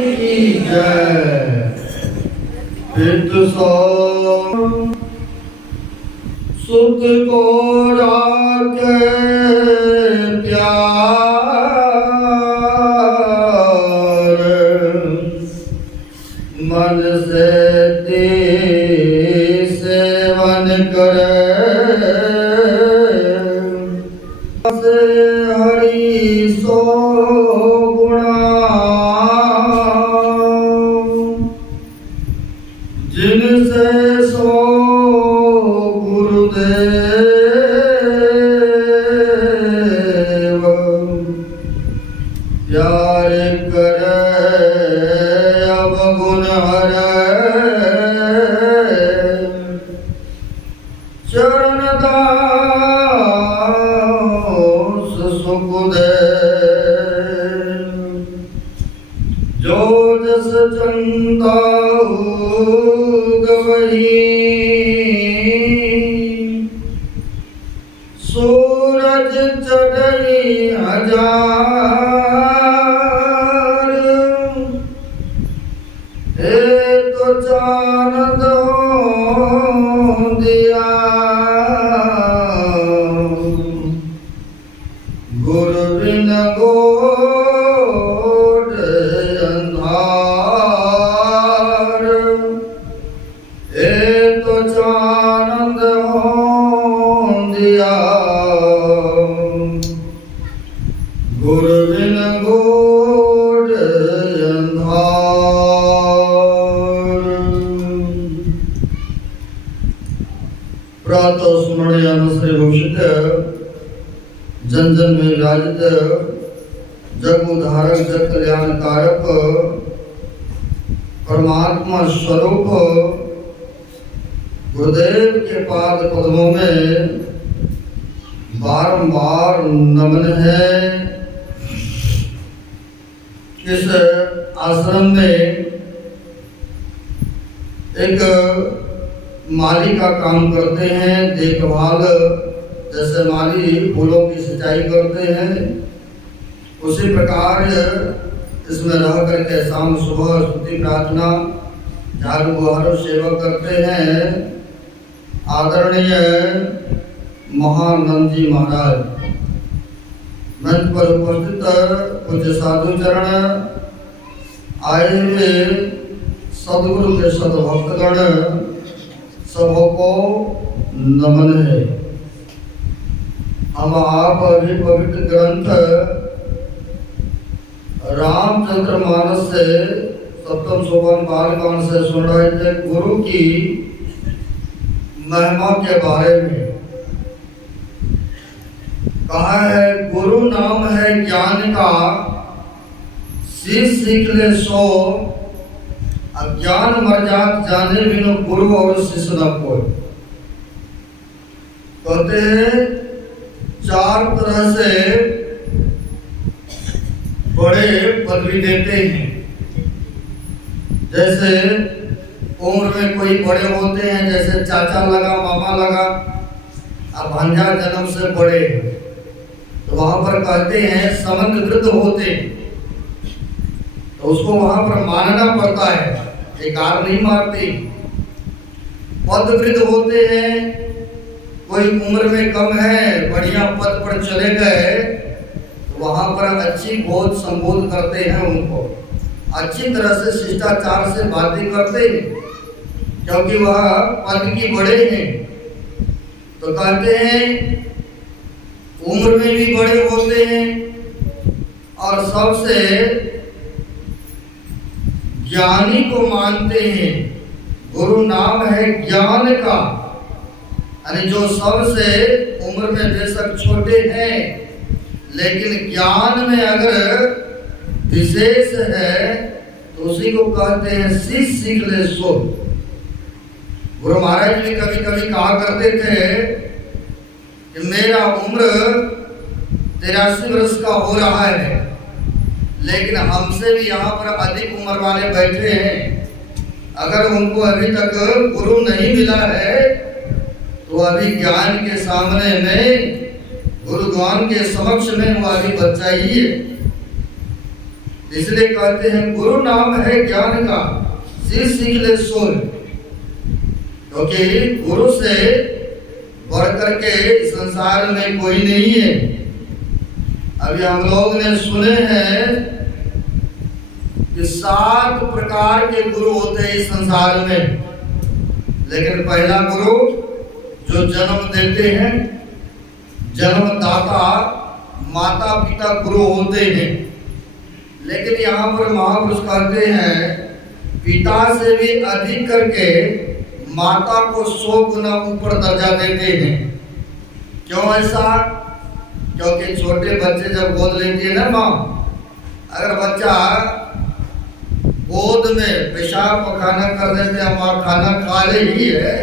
की जय। पितृ सो सुत को राखे प्यार, मन से सेवन करे, हरि सो गुणा, जिनसे सो गुरुदेव, प्यार करे अवगुण हरे, चरण दास सुख दे, जो जस चंदा गवही, सूरज चढ़ई हजार, हे तो चांद दिया, गुरु बिन गोट अंधार, हे तो चांद दिया, गुरु बिन गोट अंधार। प्रातः स्मरणीय श्री भविष्य जन जन में विराजित जग उद्धारक जग कल्याण कारक परमात्मा स्वरूप गुरुदेव के पाद पद्मों में बारंबार नमन है। इस आश्रम में एक माली का काम करते हैं, देखभाल, जैसे माली फूलों की सिंचाई करते हैं, उसी प्रकार इसमें रह करके शाम सुबह स्तुति प्रार्थना झाड़ू बहारू सेवा करते हैं। आदरणीय महानंद जी महाराज मंच पर उपस्थित कुछ साधु चरण, आए हुए सदगुरु के सदभक्तगण, सबों को नमन है। हम आप अभी पवित्र ग्रंथ रामचंद्र मानस से सप्तम सोपान बालकांड से सुन रहे थे गुरु की महिमा के बारे में। कहा है गुरु नाम है ज्ञान का, सीख सीख ले सो, अज्ञान मर जात जाने बिनु गुरु और शिष्य न कोई। कहते हैं चार तरह से बड़े पदवी देते हैं। जैसे उम्र में कोई बड़े होते हैं, जैसे चाचा लगा, मामा लगा, अब भांजा जन्म से बड़े, तो वहां पर कहते हैं समंत वृद्ध होते, तो उसको वहां पर मानना पड़ता है, एकार नहीं मारते। पद वृद्ध होते हैं, कोई उम्र में कम है, बढ़िया पद पर चले गए, तो वहां पर अच्छी बोध संबोध करते हैं, उनको अच्छी तरह से शिष्टाचार से बातें करते हैं, क्योंकि वह पद की बड़े हैं। तो कहते हैं उम्र में भी बड़े होते हैं और सबसे ज्ञानी को मानते हैं। गुरु नाम है ज्ञान का, यानी जो सबसे उम्र में बेशक छोटे हैं, लेकिन ज्ञान में अगर विशेष है तो उसी को कहते हैं सीख सीख ले सो। गुरु महाराज भी कभी कभी कहा करते थे कि मेरा उम्र 83 वर्ष का हो रहा है, लेकिन हमसे भी यहाँ पर अधिक उम्र वाले बैठे हैं। अगर उनको अभी तक गुरु नहीं मिला है तो अभी ज्ञान के सामने में, गुरु ज्ञान के समक्ष में वो अभी बच्चा ही है। इसलिए कहते हैं गुरु नाम है ज्ञान का, सिर सीख ले सोल। क्योंकि गुरु से बढ़ करके संसार में कोई नहीं है। अभी हम लोग ने सुने हैं कि 7 प्रकार के गुरु होते हैं इस संसार में, लेकिन पहला गुरु जो जन्म देते हैं, जन्मदाता माता पिता गुरु होते हैं। लेकिन यहाँ पर महापुरुष कहते हैं पिता से भी अधिक करके माता को 100 गुना ऊपर दर्जा देते हैं। क्यों ऐसा? क्योंकि छोटे बच्चे जब गोद लेती है ना माँ, अगर बच्चा गोद में पेशाब पखाना कर देते हैं, माँ खाना खा रही है,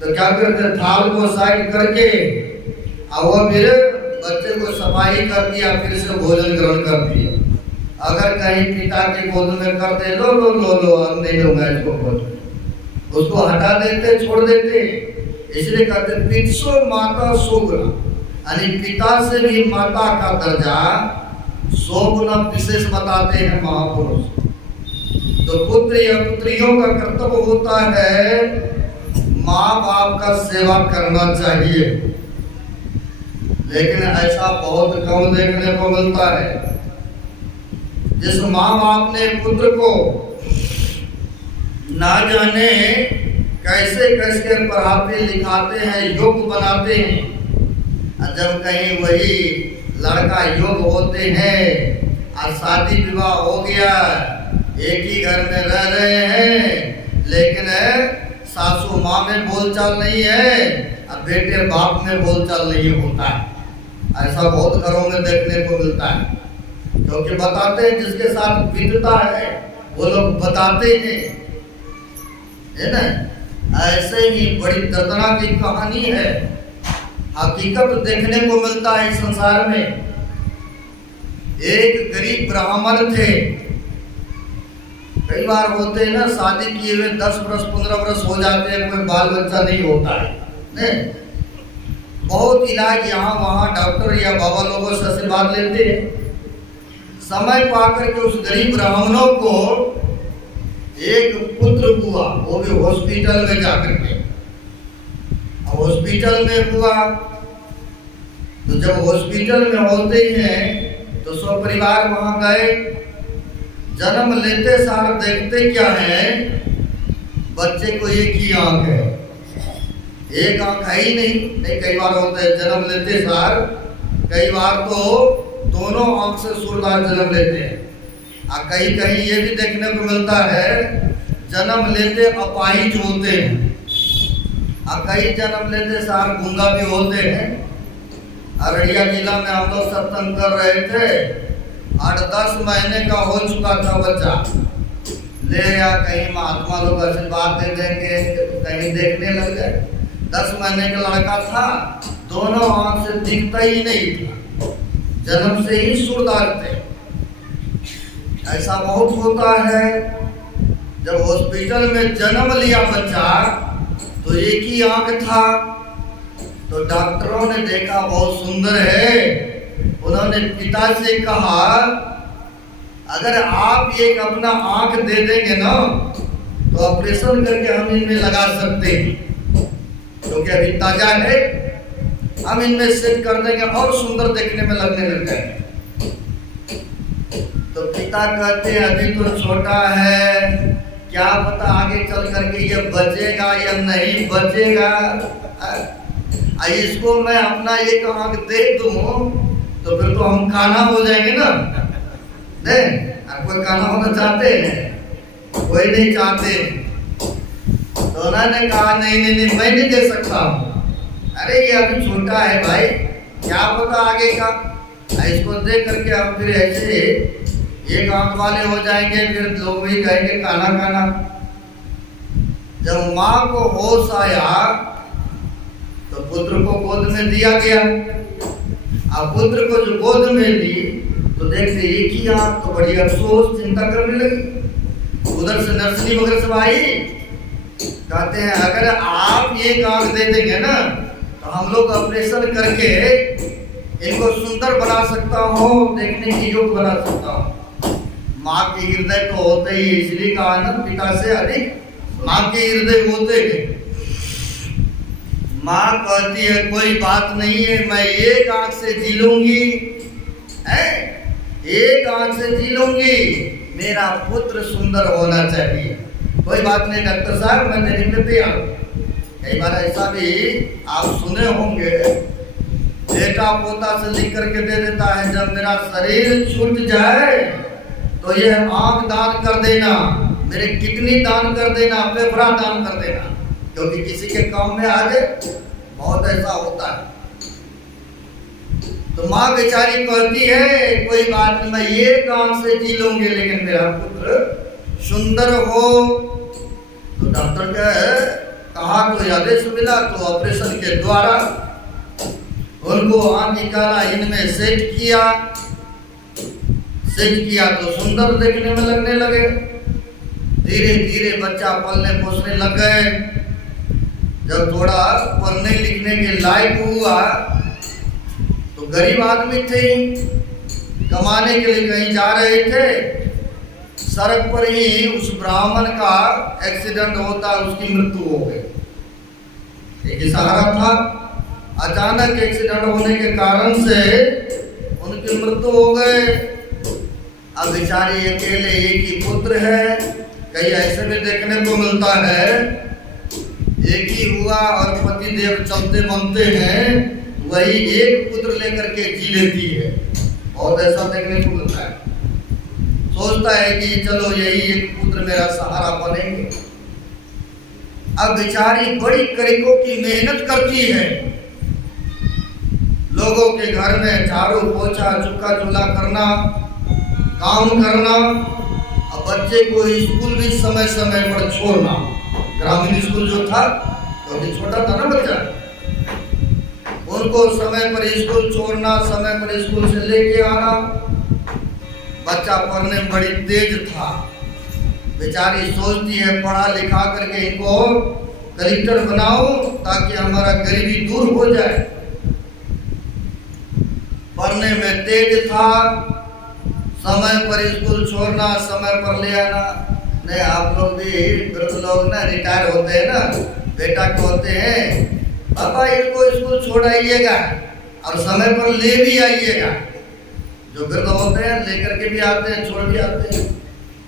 तो क्या करते हैं थाल को साइड करके और वो फिर बच्चे को सफाई कर दिया, फिर से भोजन ग्रहण कर दिया। अगर कहीं पिता के गोद में कर दे लो लो लो लो अब नहीं लूंगा इसको भोजन, उसको हटा देते, छोड़ देते। इसलिए कहते पितसो माता 100 गुना, यानी पिता से भी माता का दर्जा 100 गुना विशेष बताते हैं महापुरुष। तो पुत्र या पुत्रियों का कर्तव्य होता है माँ बाप का सेवा करना चाहिए, लेकिन ऐसा बहुत कम देखने को मिलता है। जिस माँ बाप ने पुत्र को ना जाने कैसे कैसे पढ़ाते लिखाते हैं, योग्य बनाते हैं, जब कहीं वही लड़का योग्य होते हैं और शादी विवाह हो गया, एक ही घर में रह रहे हैं, लेकिन सासू माँ में बोलचाल नहीं है और बेटे बाप में बोलचाल नहीं होता है। ऐसा बहुत घरों में देखने को मिलता है, क्योंकि बताते हैं जिसके साथ बीतता है वो लोग बताते हैं, है ना। ऐसे ही बड़ी दर्दनाक की कहानी है, हकीकत देखने को मिलता है इस संसार में। एक गरीब ब्राह्मण थे, कई बार होते हैं ना शादी किए हुए 10 वर्ष 15 वर्ष हो जाते हैं, कोई बाल बच्चा नहीं होता है, नहीं। बहुत इलाज यहाँ वहाँ डॉक्टर या बाबा लोगों से आशीर्वाद लेते हैं। समय पाकर के उस गरीब ब्राह्मणों को एक पुत्र हुआ, वो भी हॉस्पिटल में जाकर के। हॉस्पिटल में हुआ तो जब हॉस्पिटल में होते हैं तो सब परिवार वहां गए। जन्म लेते सार देखते क्या है, बच्चे को एक ही आंख है, एक आंख है ही नहीं। कई बार होता है जन्म लेते सार, कई बार तो दोनों आंख से सूरदास जन्म लेते हैं। और कहीं कहीं ये भी देखने को मिलता है जन्म लेते अपाहिज होते हैं, और कई जन्म लेते सार गूंगा भी होते हैं। अररिया जिला में हम लोग सत्संग कर रहे थे, 8-10 महीने का हो चुका था बच्चा, ले या कहीं महात्मा लोग आशीर्वाद दे देंगे, कहीं देखने लग गए। 10 महीने का लड़का था, दोनों आंख से दिखता ही नहीं था, जन्म से ही सूरदास थे। ऐसा बहुत होता है। जब हॉस्पिटल में जन्म लिया बच्चा तो एक ही आंख था, तो डॉक्टरों ने देखा बहुत सुंदर है, उन्होंने पिता से कहा अगर आप एक अपना आंख दे देंगे ना तो ऑपरेशन करके हम इनमें लगा सकते हैं, क्योंकि अभी ताजा है, हम इनमें सेट कर देंगे और सुंदर देखने में लगने लग जाएंगे। तो पिता कहते हैं अभी तो छोटा है, क्या पता आगे चल करके ये बचेगा या नहीं बचेगा। इसको मैं अपना एक आंख दे दूं तो फिर तो हम काना हो जाएंगे ना, नहीं। कोई काना होना चाहते हैं? कोई नहीं चाहते। तो उन्होंने कहा नहीं नहीं नहीं मैं नहीं दे सकता हूँ। अरे ये अभी छोटा है भाई, क्या पता आगे का। इसको दे करके हम फिर ऐसे एक आंख वाले हो जाएंगे, फिर लोग भी कहेंगे काना काना। जब माँ को होश आया तो पुत्र को गोद में दिया गया। अब पुत्र को जो गोद में ली तो देखते एक ही आंख, तो बड़ी अफसोस चिंता करने लगी। उधर से नर्सरी वगैरह सब आई, कहते हैं अगर आप एक आंख दे देंगे ना तो हम लोग ऑपरेशन करके इनको सुंदर बना सकता हूँ, देखने की योग्य बना सकता हूँ। माँ के हृदय तो होते ही, इसलिए कहा ना पिता से अधिक माँ के हृदय होते हैं। माँ कहती है कोई बात नहीं है, मैं एक आंख से जी लूंगी, एक आंख से जी लूंगी, मेरा पुत्र सुंदर होना चाहिए। कोई बात नहीं डॉक्टर साहब, मैं देने के तैयार हूं। कई बार ऐसा भी आप सुने होंगे, बेटा पोता से लिख करके दे देता है, जब मेरा शरीर छूट जाए तो यह आंख दान कर देना, मेरे किडनी दान कर देना, फेफड़ा दान कर देना, क्योंकि किसी के काम में आगे बहुत ऐसा होता है। तो माँ बेचारी कहती है कोई बात नहीं, मैं एक आंख से जी लूंगी, लेकिन मेरा पुत्र सुंदर हो। तो डॉक्टर कहा तो आदेश मिला, तो ऑपरेशन के द्वारा उनको आंख निकाला, इनमें सेट किया तो सुंदर देखने में लगने लगे। धीरे धीरे बच्चा पलने पोसने लग गए। जब थोड़ा पढ़ने लिखने के लायक हुआ तो गरीब आदमी थे, कमाने के लिए कहीं जा रहे थे, सड़क पर ही उस ब्राह्मण का एक्सीडेंट होता, उसकी मृत्यु हो गई। एक सहारा था, अचानक एक्सीडेंट होने के कारण से उनकी मृत्यु हो गए। अब बेचारी अकेले, एक ही पुत्र है। कहीं ऐसे भी देखने को मिलता है, एक ही हुआ और पति देव चलते बनते हैं, वही एक पुत्र लेकर के जी लेती है। बहुत ऐसा देखने को मिलता है। सोचता है कि चलो यही एक पुत्र मेरा सहारा बनेंगे। अब बेचारी बड़ी कड़िकों की मेहनत करती है, लोगों के घर में झाड़ू पोछा चुका चूल्हा करना, काम करना, अब बच्चे को स्कूल भी समय समय पर छोड़ना। ग्रामीण स्कूल जो था, क्योंकि छोटा था ना बच्चा, उनको समय पर स्कूल छोड़ना, समय पर स्कूल से लेके आना। बच्चा पढ़ने में बड़ी तेज था। बेचारी सोचती है पढ़ा लिखा करके इनको कलेक्टर बनाओ ताकि हमारा गरीबी दूर हो जाए। पढ़ने में तेज था, समय पर स्कूल छोड़ना, समय पर ले आना। नहीं, आप लोग भी वृद्ध लोग ना रिटायर होते हैं ना, बेटा को होते हैं, पापा इनको स्कूल छोड़ाइएगा और समय पर ले भी आइएगा। जो वृद्ध होते हैं लेकर के भी आते हैं, छोड़ भी आते हैं।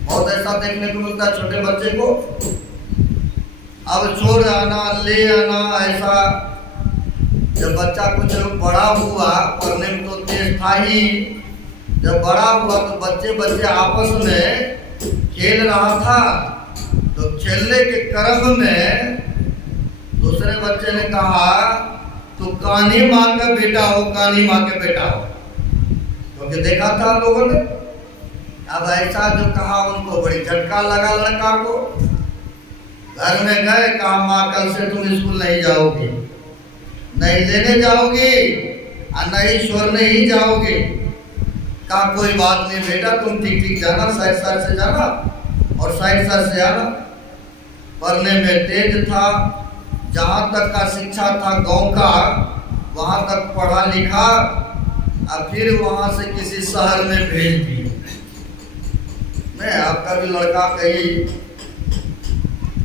बहुत ऐसा देखने को मिलता है छोटे बच्चे को। अब छोड़ आना ले आना ऐसा। जब बच्चा कुछ बड़ा हुआ, पढ़ने में तो तेज था ही, जब बड़ा हुआ तो बच्चे आपस में खेल रहा था, तो खेलने के क्रम में दूसरे बच्चे ने कहा तू कानी माँ का बेटा हो, कानी माँ के बेटा हो, क्योंकि देखा था लोगों ने। अब ऐसा जो कहा उनको बड़ी झटका लगा लड़का को। घर में गए, कहा माँ कल से तुम स्कूल नहीं जाओगी, नहीं लेने जाओगी और नहीं छोड़ने ही जाओगे। कहा कोई बात नहीं बेटा, तुम ठीक ठीक जाना, साइड से जाना और साइड से आना। पढ़ने में तेज था, जहाँ तक का शिक्षा था गांव का वहाँ तक पढ़ा लिखा, और फिर वहाँ से किसी शहर में भेज दिया। मैं आपका भी लड़का कहीं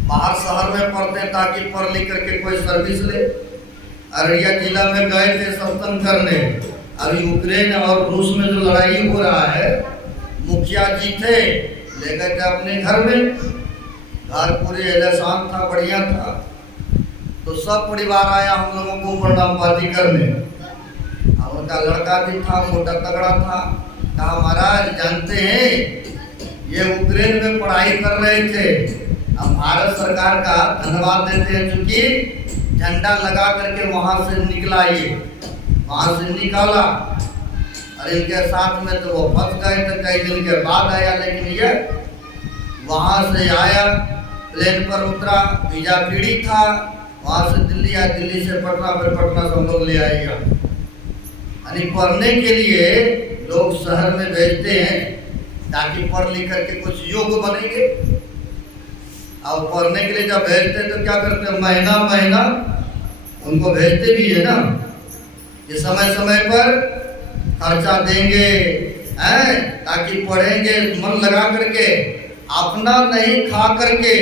बाहर शहर में पढ़ते ताकि पढ़ लिख करके कोई सर्विस ले। अररिया जिला में गए थे सत्संग करने। अभी यूक्रेन और रूस में जो लड़ाई हो रहा है, मुखिया जी थे, ले गए थे अपने घर में। घर पूरे शांत था, बढ़िया था, तो सब परिवार आया हम लोगों को प्रणाम पाती करने। और उनका लड़का भी था, मोटा तगड़ा था। कहा महाराज जानते हैं ये यूक्रेन में पढ़ाई कर रहे थे, हम भारत सरकार का धन्यवाद देते हैं क्योंकि झंडा लगा करके वहां से निकला, ये वहां से निकाला। और इनके साथ में तो वो फंस गए थे, कई दिन के बाद आया, लेकिन ये वहां से आया, प्लेन पर उतरा, वीजा पीड़ी था, वहां से दिल्ली आया, दिल्ली से पटना, फिर पटना से हम लोग ले आएगा। यानी पढ़ने के लिए लोग शहर में भेजते हैं ताकि पढ़ लिख करके कुछ योग्य बनेंगे। और पढ़ने के लिए जब भेजते तो क्या करते हैं, महीना महीना उनको भेजते भी है ना, कि समय समय पर खर्चा देंगे, हैं ताकि पढ़ेंगे मन लगा करके, अपना नहीं खा करके।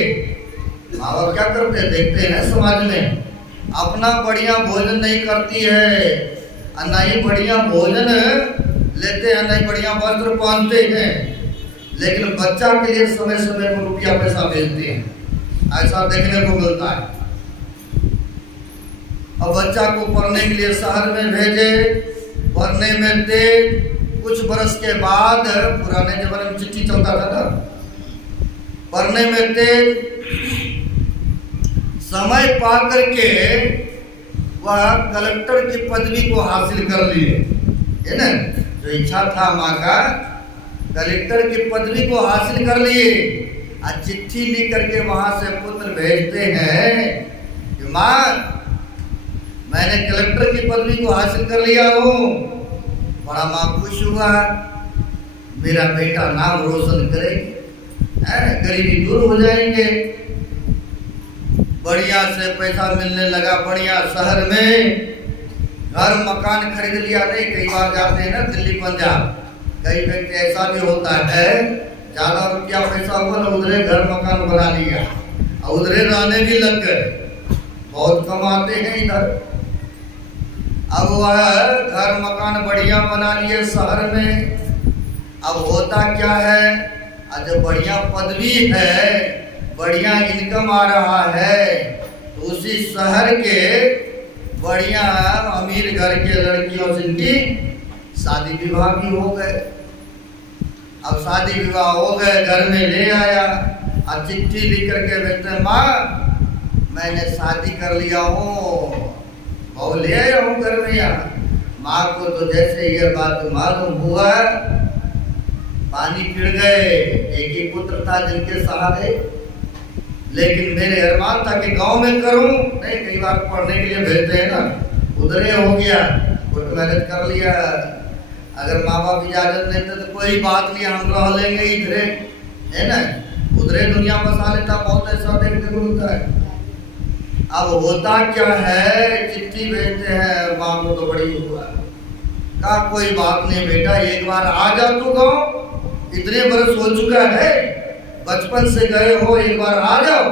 माँ बाप क्या करते हैं देखते हैं समाज में, अपना बढ़िया भोजन नहीं करती है, नहीं बढ़िया भोजन लेते हैं, नहीं बढ़िया वस्त्र पहनते हैं, लेकिन बच्चा के लिए समय समय पर रुपया पैसा भेजते हैं। ऐसा देखने को मिलता है। अब बच्चा को पढ़ने के लिए शहर में भेजे, पढ़ने में दे, कुछ बरस के बाद, पुराने जमाने में चिट्ठी चलता था ना, पढ़ने में दे, समय पा करके वह कलेक्टर की पदवी को हासिल कर लिए, है ना, जो इच्छा था माँ का, कलेक्टर की पदवी को हासिल कर लिए। आज चिट्ठी लिख करके वहां से पुत्र भेजते हैं कि माँ मैंने कलेक्टर की पदवी को हासिल कर लिया हूँ। बड़ा माँ खुश हुआ, मेरा बेटा नाम रोशन करेगा, गरीबी दूर हो जाएंगे, बढ़िया से पैसा मिलने लगा, बढ़िया शहर में घर मकान खरीद लिया। नहीं, कई बार जाते हैं ना दिल्ली पंजाब, कई व्यक्ति ऐसा भी होता है, ज्यादा रुपया पैसा हुआ ना, उधरे घर मकान बना लिया और उधरे रहने भी लग गए, बहुत कमाते हैं इधर। अब वह घर मकान बढ़िया बना लिए शहर में। अब होता क्या है, जब बढ़िया पदवी है, बढ़िया इनकम आ रहा है, तो उसी शहर के बढ़िया अमीर घर के लड़कियों से इनकी शादी विवाह भी हो गए। अब शादी विवाह हो गए, घर में ले आया, अब चिट्ठी लिख करके भेजते, माँ मैंने शादी कर लिया हूँ, और ले आया हूँ घर में। यहाँ माँ को तो जैसे ये बात मालूम हुआ, पानी फिर गए। एक ही पुत्र था जिनके सहारे, लेकिन मेरे अरमान था कि गांव में करूं, नहीं, कई बार पढ़ने के लिए भेजते हैं ना, उधरे हो गया, कोर्ट मैरिज कर लिया। अगर माँ बाप इजाजत देते तो कोई बात नहीं, हम रह लेंगे इधरे, है ना, उधरे दुनिया बसा लेता, बहुत ऐसा देखने को मिलता है। अब होता क्या है, चिट्ठी भेजते हैं, माँ को तो बड़ी हुआ, कहा कोई बात नहीं बेटा, एक बार आ जा तू गाँव, इतने बरस हो चुका है, बचपन से गए हो, एक बार आ जाओ।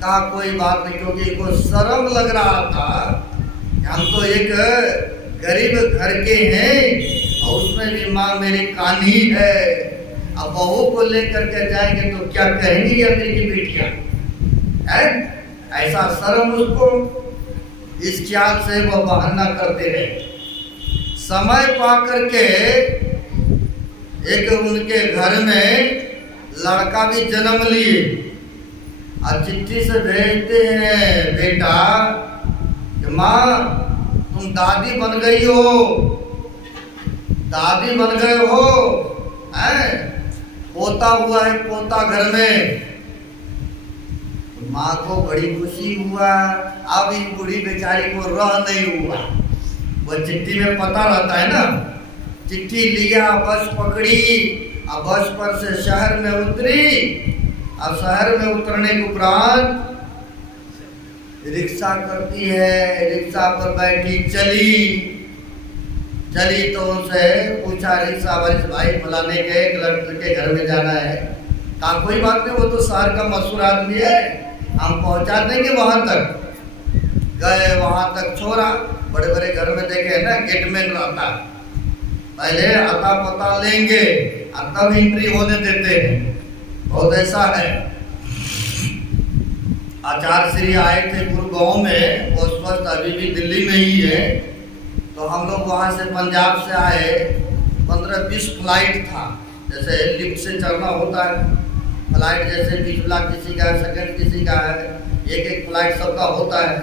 कहा कोई बात नहीं, क्योंकि इनको शर्म लग रहा था, हम तो एक गरीब घर के हैं और उसमें भी माँ मेरी कान्ही है, अब बहू को लेकर के जाएंगे तो क्या कहेंगी अमीर की बेटियां, है ऐसा शर्म उसको। इस ख्याल से वो बहाना करते रहे। समय पा करके एक उनके घर में लड़का भी जन्म लिए, और चिट्ठी से भेजते हैं, बेटा माँ तुम दादी बन गई हो, दादी बन गए हो, पोता हुआ है, पोता घर में। माँ को बड़ी खुशी हुआ। अब इन बूढ़ी बेचारी को रह नहीं हुआ, वो चिट्ठी में पता रहता है ना, चिट्ठी लिया, बस पकड़ी, अब बस पर से शहर में उतरी। अब शहर में उतरने के उपरांत रिक्शा करती है, रिक्शा पर बैठी चली तो उनसे पूछा, रिक्शा वाले भाई फलाने के कलेक्टर के घर में जाना है। कहा कोई बात नहीं, वो तो शहर का मशहूर आदमी है, हम पहुंचा देंगे वहां तक। गए वहां तक, छोड़ा, बड़े बड़े घर में देखे है ना, गेटमैन रहता, पहले अता पता लेंगे और तब एंट्री होने देते हैं, बहुत ऐसा है। आचार्य श्री आए थे गुरुगांव में, वो उस वक्त अभी भी दिल्ली में ही है। तो हम लोग वहाँ से पंजाब से आए, 15-20 फ्लाइट था, जैसे लिफ्ट से चढ़ना होता है, फ्लाइट जैसे 20 लाख किसी का है, सेकंड किसी का है, एक फ्लाइट सबका होता है।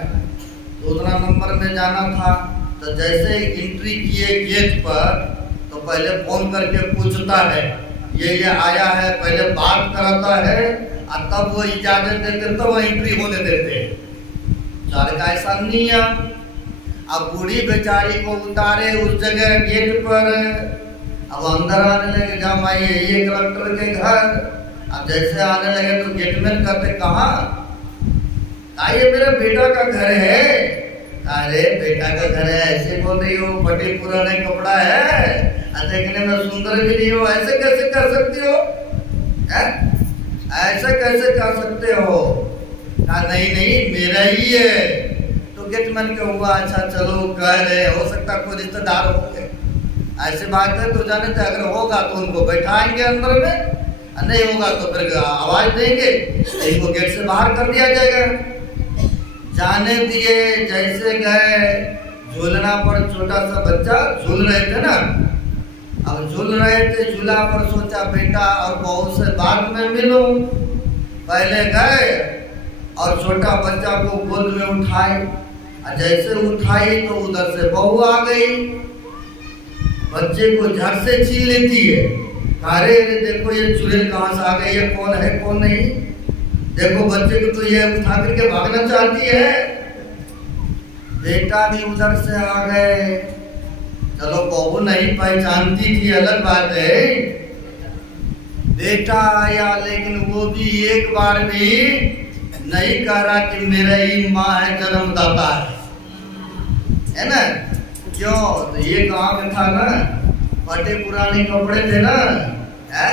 तो उतना नंबर में जाना था। तो जैसे एंट्री किए गेट पर, तो पहले फोन करके पूछता है, ये आया है, पहले बात कराता है, और तब वो इजाजत देते, तब वो एंट्री होने देते। सारे का ऐसा नहीं है। अब बूढ़ी बेचारी को उतारे उस जगह गेट पर, अब अंदर आने लगे, जहाँ भाई ये कलेक्टर के घर। अब जैसे आने लगे तो गेटमैन कहते, कहाँ? ये मेरे बेटा का घर है। अरे बेटा का घर है ऐसे बोल रही हो, फटे पुराने कपड़ा है, देखने में सुंदर भी नहीं हो, ऐसे कैसे कर सकती हो? ऐसे कैसे कर सकते हो? कहा नहीं नहीं मेरा ही है। तो गेटमैन के हुआ अच्छा चलो कह रहे, हो सकता कोई रिश्तेदार होंगे, ऐसे बात है तो जाने थे, अगर होगा तो उनको बैठाएंगे अंदर में, नहीं होगा तो फिर आवाज देंगे, इनको गेट से बाहर कर दिया जाएगा। जाने दिए, जैसे गए झूलना पर, छोटा सा बच्चा झूल रहे थे ना, अब झूल रहे थे झूला पर, सोचा बेटा और बहू से बाद में मिलूं। पहले गए और छोटा बच्चा को गोद में उठाए, जैसे उठाई तो उधर से बहू आ गई, बच्चे को झट से छीन लेती है। अरे देखो ये चुड़ैल कहाँ से आ गई है, कौन है कौन नहीं, देखो बच्चे को तो ये उठा करके भागना चाहती है। बेटा भी उधर से आ गए, चलो बहू नहीं पहचानती थी अलग बात है, बेटा आया लेकिन वो भी एक बार भी नहीं कह रहा कि मेरा ही माँ है जन्मदाता है ना। क्यों? तो ये गांव में था ना, फटे पुराने कपड़े थे ना, है?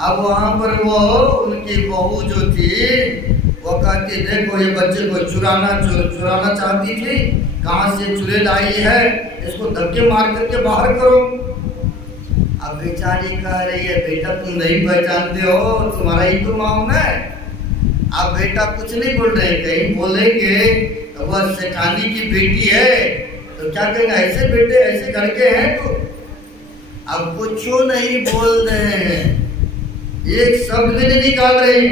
अब वहां पर वो उनकी बहू जो थी वो कहती देखो ये बच्चे को चुराना चाहती थी, कहाँ से चुड़ैल आई है, इसको धक्के मार करके बाहर करो। अब बेचारी कह रही है बेटा तुम नहीं पहचानते हो, तुम्हारा ही तो माँ है। अब बेटा कुछ नहीं बोल रहे, कहीं बोलेंगे तो वह सेठानी की बेटी है तो क्या कहेंगे, ऐसे बेटे ऐसे घर के हैं तो। अब कुछ नहीं बोल रहे हैं, एक शब्द भी नहीं निकाल रहे,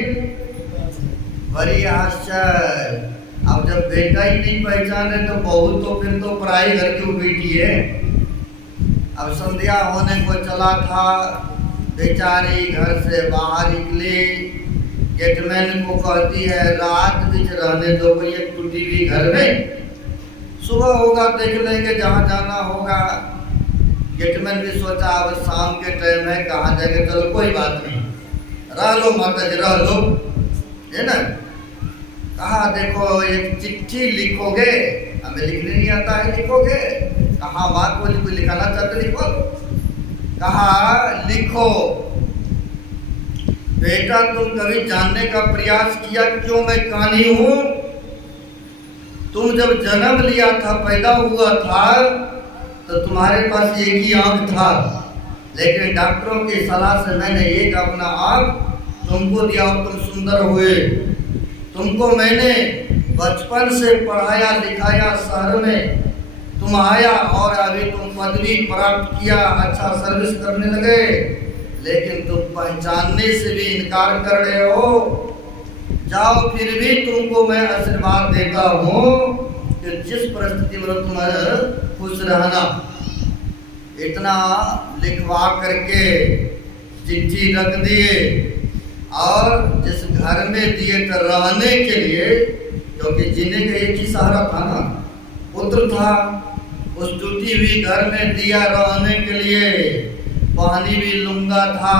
बड़ी आश्चर्य। अब जब बेटा ही नहीं पहचान रहे तो बहू तो फिर तो पराई घर की बेटी है। अब संध्या होने को चला था, बेचारी घर से बाहर निकली, गेटमैन को कहती है रात बीच रहने दो कोई एक टूटी हुई घर में, सुबह होगा देख लेंगे जहाँ जाना होगा। गेटमैन भी सोचा अब शाम के टाइम है कहाँ जाएंगे, चलो कोई बात नहीं रह लो माता जी रह लो, है ना। कहा देखो एक चिट्ठी लिखोगे, हमें लिखने नहीं आता है, लिखोगे? कहा बात को कोई लिखाना चाहते लिखो। कहा लिखो बेटा तुम कभी जानने का प्रयास किया क्यों मैं कानी हूं? तुम जब जन्म लिया था, पैदा हुआ था तो तुम्हारे पास एक ही आंख था, लेकिन डॉक्टरों की सलाह से मैंने एक अपना आंख तुमको दिया और तुम सुंदर हुए। तुमको मैंने बचपन से पढ़ाया लिखाया, शहर में तुम आया और अभी तुम पदवी प्राप्त किया, अच्छा सर्विस करने लगे, लेकिन तुम पहचानने से भी इनकार कर रहे हो। जाओ फिर भी तुमको मैं आशीर्वाद देता हूँ कि जिस परिस्थिति में तुम खुश रहना। इतना लिखवा करके चिट्ठी रख दिए और जिस घर में दिए तो रहने के लिए, क्योंकि जीने का एक ही सहारा था ना, पुत्र था, उस टूटी हुई घर में दिया रहने के लिए। पानी भी लूंगा था,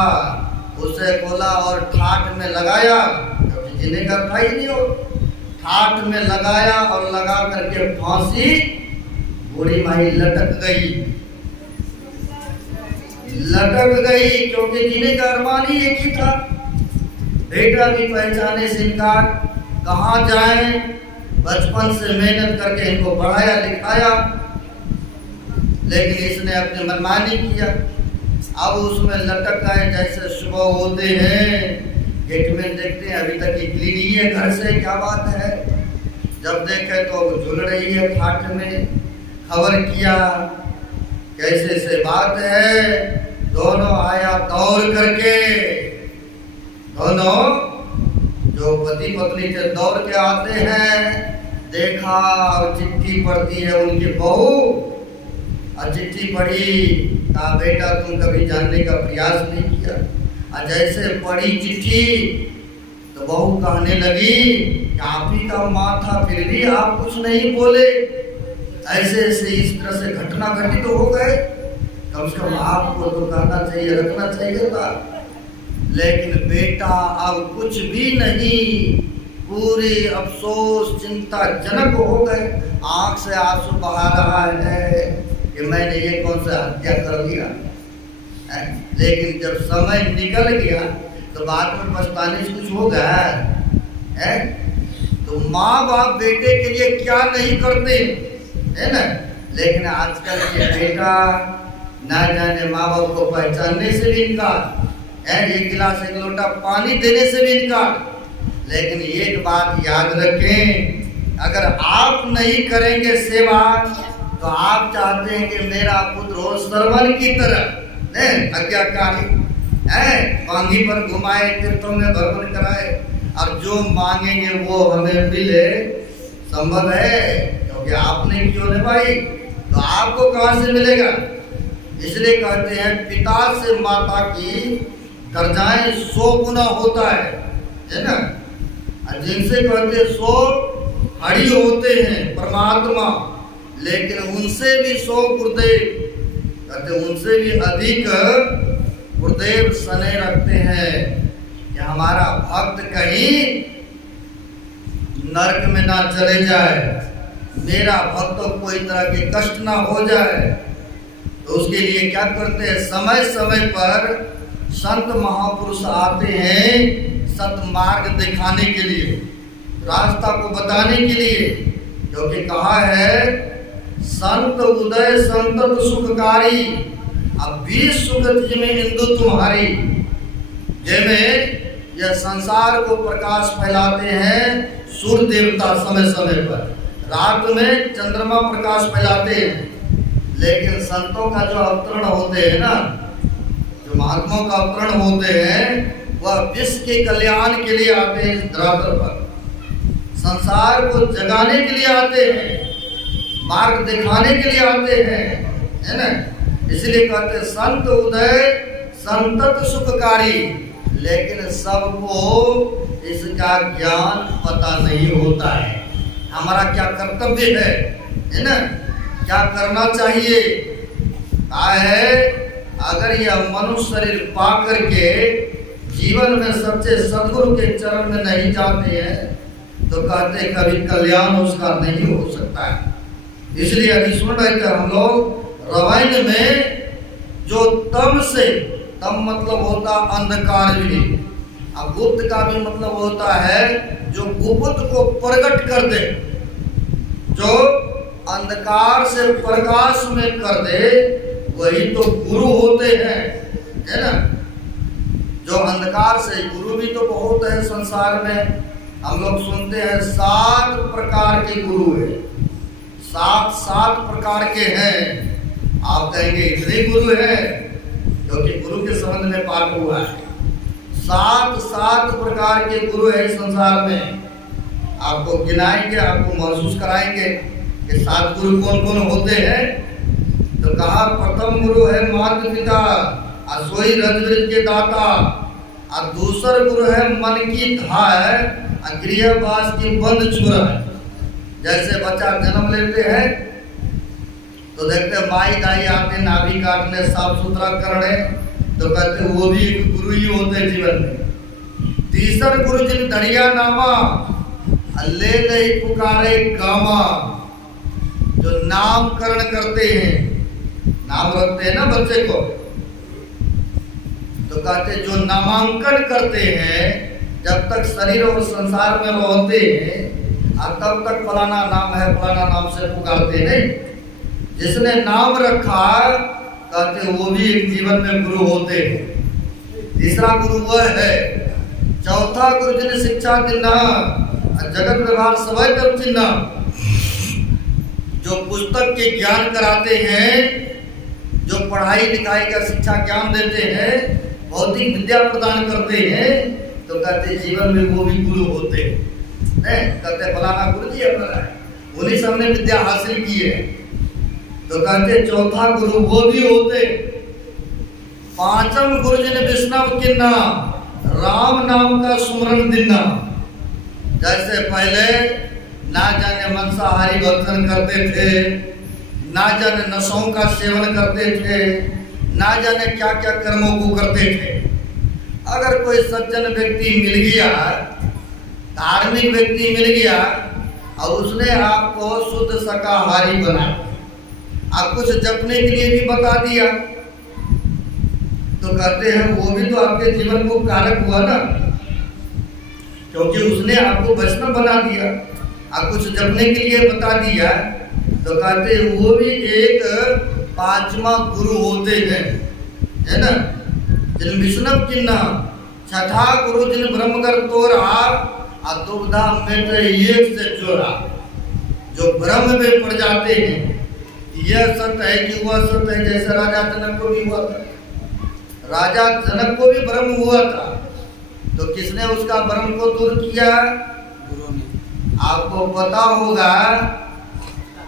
उसे खोला और ठाठ में लगाया, क्योंकि जीने का था ही नहीं हो, ठाठ में लगाया और लगा करके फांसी, बूढ़ी माई लटक गई क्योंकि जीने का अरमान ही एक ही था। बेटा भी पहचाने से इनकार, कहाँ जाए, बचपन से मेहनत करके इनको पढ़ाया लिखाया, लेकिन इसने अपनी मनमानी किया। अब उसमें लटक गए। जैसे सुबह होते हैं गेट में देखते हैं अभी तक निकली नहीं है घर से, क्या बात है। जब देखे तो झूल रही है खाट में। खबर किया कैसे से बात है, दोनों आया दौड़ करके, दोनों जो पति पत्नी से दौड़ के आते हैं, देखा और चिट्ठी पढ़ती है उनकी बहू, और चिट्ठी पढ़ी, कहा बेटा तुम कभी जानने का प्रयास नहीं किया। और जैसे पढ़ी चिट्ठी तो बहू कहने लगी आप ही का माँ था फिर भी आप कुछ नहीं बोले, ऐसे ऐसे इस तरह से घटना घटित तो हो गए, कम से कम आपको तो कहना चाहिए, रखना चाहिए था। लेकिन बेटा अब कुछ भी नहीं, पूरे अफसोस चिंताजनक हो गए। आंख से आंसू बहा रहा है कि मैंने ये कौन सा हत्या कर लिया है? लेकिन जब समय निकल गया तो बाद में पछताने से कुछ होगा है? तो माँ बाप बेटे के लिए क्या नहीं करते है ना। लेकिन आजकल के बेटा ना जाने माँ बाप को पहचानने से भी इनकार है, एक गिलास एक लोटा पानी देने से भी इनकार। लेकिन एक बात याद रखें, अगर आप नहीं करेंगे सेवा तो आप चाहते हैं कि मेरा पुत्र हो श्रवण की तरह आज्ञाकारी है, मांगी पर घुमाए, तीर्थों में भ्रमण कराए, और जो मांगेंगे वो हमें मिले संभव है? क्योंकि आपने क्यों निभाई तो आपको कहां से मिलेगा। इसलिए कहते हैं पिता से माता की दर्जाएं 100 गुना होता है ना। जिनसे कहते 100 हरि होते हैं परमात्मा, लेकिन उनसे भी 100 गुरुदेव कहते उनसे भी अधिक गुरुदेव सने रखते हैं कि हमारा भक्त कहीं नरक में ना चले जाए, मेरा भक्त को कोई तरह के कष्ट ना हो जाए। तो उसके लिए क्या करते हैं, समय समय पर संत महापुरुष आते हैं सतमार्ग दिखाने के लिए, रास्ता को बताने के लिए। क्योंकि कहा है संत उदय संतत सुखकारी, अब 20 सुख में इंदु तुम्हारी, जिनमें यह संसार को प्रकाश फैलाते हैं सूर्य देवता समय समय पर, रात में चंद्रमा प्रकाश फैलाते हैं। लेकिन संतों का जो अवतरण होते हैं ना, जो महात्माओं का अवतरण होते हैं, वह विश्व के कल्याण के लिए आते हैं, इस धरातल पर संसार को जगाने के लिए आते हैं, मार्ग दिखाने के लिए आते हैं, है ना। इसलिए कहते संत उदय संतत सुखकारी, लेकिन सबको इसका ज्ञान पता नहीं होता है। हमारा क्या कर्तव्य है ना, क्या करना चाहिए है। अगर यह मनुष्य शरीर पा करके जीवन में सच्चे सदगुरु के चरण में नहीं जाते हैं तो कहते कभी कल्याण उसका नहीं हो सकता है। इसलिए अभी सुन रहे थे हम लोग रामायण में, जो तम से, तम मतलब होता अंधकार भी, अब गुप्त का भी मतलब होता है जो गुप्त को प्रकट कर दे, जो अंधकार से प्रकाश में कर दे, वही तो गुरु होते हैं, है ना। जो अंधकार से, गुरु भी तो बहुत है संसार में, हम लोग सुनते हैं 7 प्रकार के गुरु है, 7 प्रकार के हैं। आप कहेंगे इतने गुरु हैं, क्योंकि गुरु के संबंध में पाठ हुआ है। 7 प्रकार के गुरु है संसार में। आपको गिनाएंगे, आपको महसूस कराएंगे कि 7 गुरु कौन कौन होते हैं। तो कहा प्रथम गुरु है माता पिता, सोई रजवृत के दाता, और दूसरा गुरु है मन की धाय, गृहवास की बंद छुरा। जैसे बच्चा जन्म लेते हैं तो देखते हैं माई दाई आते नाभि काटने, साफ सुथरा करने, तो कहते वो भी एक गुरु ही होते हैं जीवन में। तीसरा गुरु जिन धड़िया नामा, ले नहीं पुकारे गामा, जो नामकरण करते हैं, नाम रखते हैं ना बच्चे को, तो कहते जो नामांकन करते हैं, जब तक शरीर और संसार में रहते हैं और तब तक फलाना नाम है, फलाना नाम से पुकारते नहीं। जिसने नाम रखा कहते वो भी एक जीवन में गुरु होते हैं। तीसरा गुरु वह है। चौथा गुरु जिन्हें शिक्षा देना, जगत व्यवहार सवय कर चिन्ह, जो पुस्तक के ज्ञान कराते हैं, जो पढ़ाई लिखाई का शिक्षा ज्ञान देते हैं, भौतिक विद्या प्रदान करते हैं, तो कहते जीवन में वो भी गुरु होते हैं। कहते फलाना गुरु जी अपना, उन्हीं से हमने विद्या हासिल की है, तो कहते चौथा गुरु वो भी होते। पांचम गुरु जिन्हें विष्णु किन्ना, राम नाम का सुमरन दिना। जैसे पहले ना जाने मांसाहारी भोजन करते थे, ना जाने नशों का सेवन करते थे, ना जाने क्या क्या कर्मों को करते थे। अगर कोई सज्जन व्यक्ति मिल गया, धार्मिक व्यक्ति मिल गया, और उसने आपको शुद्ध शाकाहारी बना दिया, आप कुछ जपने के लिए भी बता दिया, तो कहते हैं वो भी तो आपके जीवन को कारक हुआ ना, क्योंकि उसने आपको वैष्णव बना दिया, आप कुछ जपने के लिए बता दिया, तो कहते हैं वो भी एक पांचवा गुरु होते हैं, है ना। जिन विष्णव किन्ना छठा गुरु जिन ब्रह्म कर तोरा दुविधा में एक से चोरा, जो ब्रह्म में पड़ जाते हैं, यह सत्य है कि वह सत्य है। जैसे राजा जनक को भी हुआ था, राजा जनक को भी ब्रह्म हुआ था, तो किसने उसका ब्रह्म को दूर किया? गुरु ने। आपको पता होगा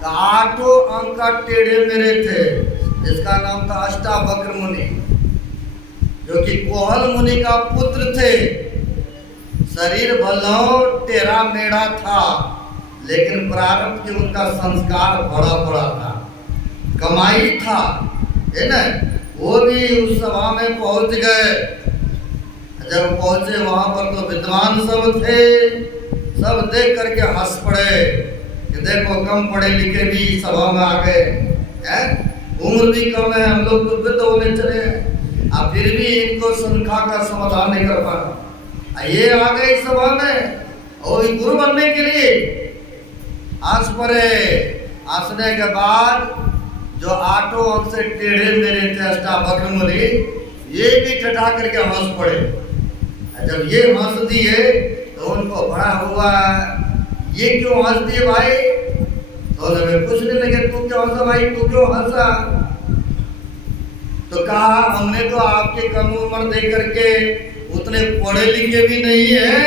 8 अंक का टेढ़े मेरे थे, जिसका नाम था अष्टावक्र मुनि, जो कि कोहल मुनि का पुत्र थे। शरीर भलो टेढ़ा मेढ़ा था, लेकिन प्रारंभ के उनका संस्कार बड़ा बड़ा था, कमाई था, है ना। वो भी उस सभा में पहुंच गए। जब पहुंचे वहां पर तो विद्वान सब थे, सब देख करके हंस पड़े कि देखो कम पढ़े लिखे भी सभा में आ गए हैं, उम्र भी कम है, हम लोग तो वृद्ध होने चले हैं, अब फिर भी इनको शंका का समाधान नहीं कर पा रहा। ये आ गए सभा में और गुरु बनने के लिए हंस पड़े। हंसने के बाद जो 8 अंक से टेढ़े मेरे थे अष्टावक्र मुनि, ये भी ठठा करके हंस पड़े। जब ये हंस दिए तो उनको बड़ा हुआ, ये क्यों हंस दिए भाई? तो हमें पूछने लगे तू क्यों हंसा भाई, तू क्यों हंसा? तो कहा हमने तो आपके कम उम्र देख करके उतने पढ़े लिखे भी नहीं है,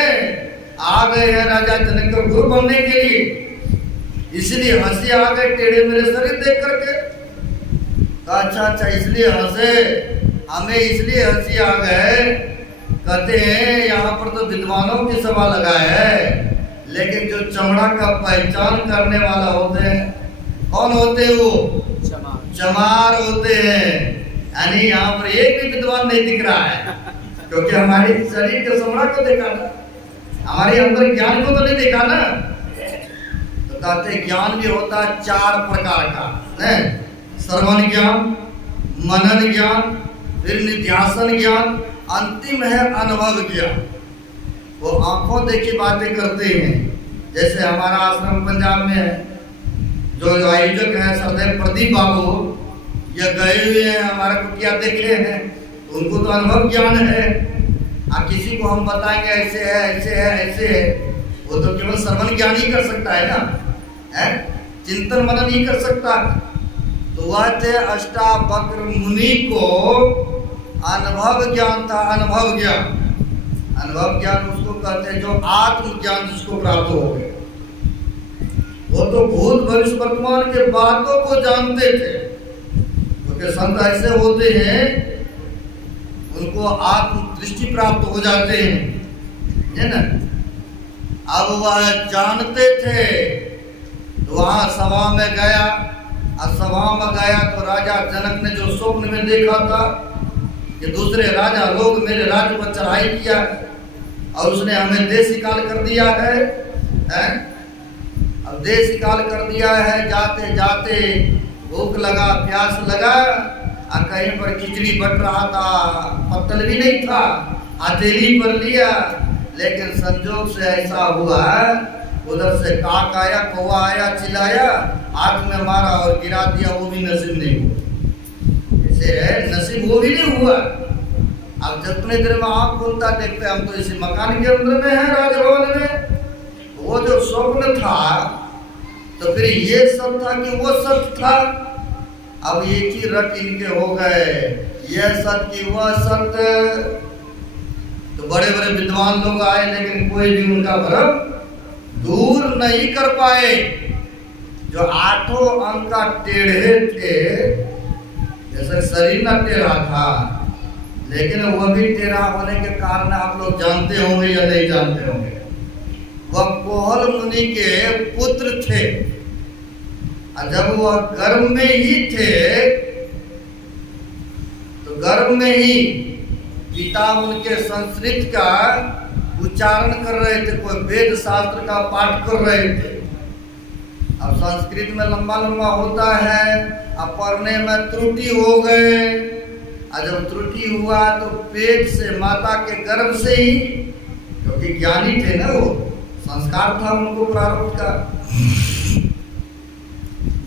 आ गए हैं राजा जनक को गुरु बनने के लिए, इसलिए हंसी आ गए टेढ़े मेरे शरीर देख करके। अच्छा इसलिए हंसे, हमें इसलिए हंसी आ गए। कहते हैं यहाँ पर तो विद्वानों की सभा लगा है, लेकिन जो चमड़ा का पहचान करने वाला होते हैं, कौन होते हैं वो? चमार होते हैं। यानी यहाँ पर एक भी विद्वान नहीं दिख रहा है, क्योंकि हमारे शरीर के चमड़ा को देखा ना, हमारे अंदर ज्ञान को तो नहीं देखा ना। तो कहते ज्ञान भी होता है 4 प्रकार का, है श्रवण ज्ञान, मनन ज्ञान, फिर निध्यासन ज्ञान, अंतिम है अनुभव ज्ञान। वो आंखों देखी बातें करते हैं। जैसे हमारा आश्रम पंजाब में है, जो आयोजक है सरदेव प्रदीप बाबू, ये गए हुए हैं, हमारे कुटिया देखे हैं, उनको तो अनुभव ज्ञान है। किसी को हम बताएंगे ऐसे है ऐसे है ऐसे है, वो तो केवल श्रवण ज्ञान ही कर सकता है ना, है चिंतन मनन ही कर सकता। तो वह थे अष्टावक्र मुनि को अनुभव ज्ञान था, अनुभव ज्ञान। अनुभव ज्ञान उसको कहते हैं जो आत्मज्ञान जिसको प्राप्त हो गए, वो तो भूत भविष्य वर्तमान के बातों को जानते थे, क्योंकि संत ऐसे होते हैं उनको आत्म दृष्टि प्राप्त हो जाते हैं, है ना। अब वह जानते थे, तो वहां सभा में गया, और सभा में गया तो राजा जनक ने जो स्वप्न में देखा था कि दूसरे राजा लोग मेरे राज्य पर चढ़ाई किया और उसने हमें देश काल कर दिया है? अब देश काल कर दिया है, जाते जाते भूख लगा, प्यास लगा, और कहीं पर खिचड़ी बट रहा था, पत्तल भी नहीं था, हथेली पर लिया, लेकिन संजोग से ऐसा हुआ उधर से काक आया, कौवा आया, चिल्लाया, आंख में मारा और गिरा दिया, वो भी नसीब नहीं हुआ। ऐसे है नसीब, वो भी नहीं हुआ। अब जितने देर में आँख खुलता देखते हम तो इसी मकान के अंदर में है, राजभवन में। वो जो स्वप्न था, तो फिर ये सब था कि वो सब था। अब एक ही रट इनके हो गए, यह सत्य कि वह सत्य। तो बड़े बड़े विद्वान लोग आए, लेकिन कोई भी उनका भ्रम दूर नहीं कर पाए। जो 8 अंक का टेढ़े थे, जैसे शरीर न टेढ़ा था, लेकिन वह भी टेढ़ा होने के कारण आप लोग जानते होंगे या नहीं जानते होंगे, वह कोहल मुनि के पुत्र थे। और जब वह गर्भ में ही थे, तो गर्भ में ही पिता उनके संस्कृत का उच्चारण कर रहे थे, कोई वेद शास्त्र का पाठ कर रहे थे, अब संस्कृत में लंबा लंबा होता है, अब पढ़ने में त्रुटि हो गए, और जब त्रुटि हुआ तो पेट से, माता के गर्भ से ही, क्योंकि ज्ञानी थे ना, वो संस्कार था उनको प्रारब्ध का,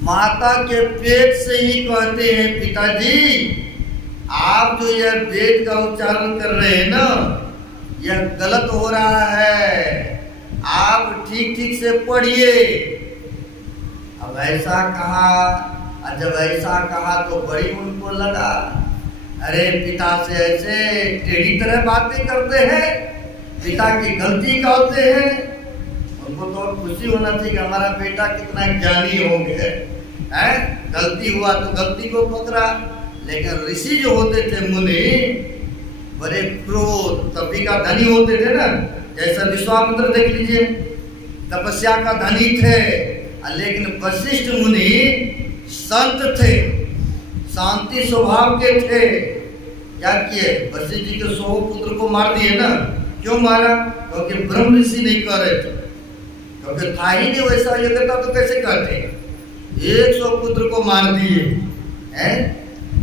माता के पेट से ही कहते हैं पिताजी आप जो यह वेद का उच्चारण कर रहे हैं ना, यह गलत हो रहा है, आप ठीक ठीक से पढ़िए। अब ऐसा कहा, और जब ऐसा कहा तो बड़ी उनको लगा, अरे पिता से ऐसे टेढ़ी तरह बातें करते हैं, पिता की गलती कहते हैं। उनको तो खुशी होना चाहिए कि हमारा बेटा कितना ज्ञानी हो गया है, गलती हुआ तो गलती को पकड़ा। लेकिन ऋषि जो होते थे, मुनि, बड़े क्रोध, तभी का धनी होते थे ना, जैसा विश्वामित्र देख लीजिए, तपस्या का धनी थे, लेकिन वशिष्ठ मुनि संत थे, शांति स्वभाव के थे। क्या किए, वशिष्ठ जी के 100 पुत्र को मार दिए ना। क्यों मारा? क्योंकि ब्रह्म ऋषि नहीं कर रहे थे, क्योंकि था ही नहीं वैसा योग्यता, तो कैसे करते? 100 पुत्र को मार दिए हैं,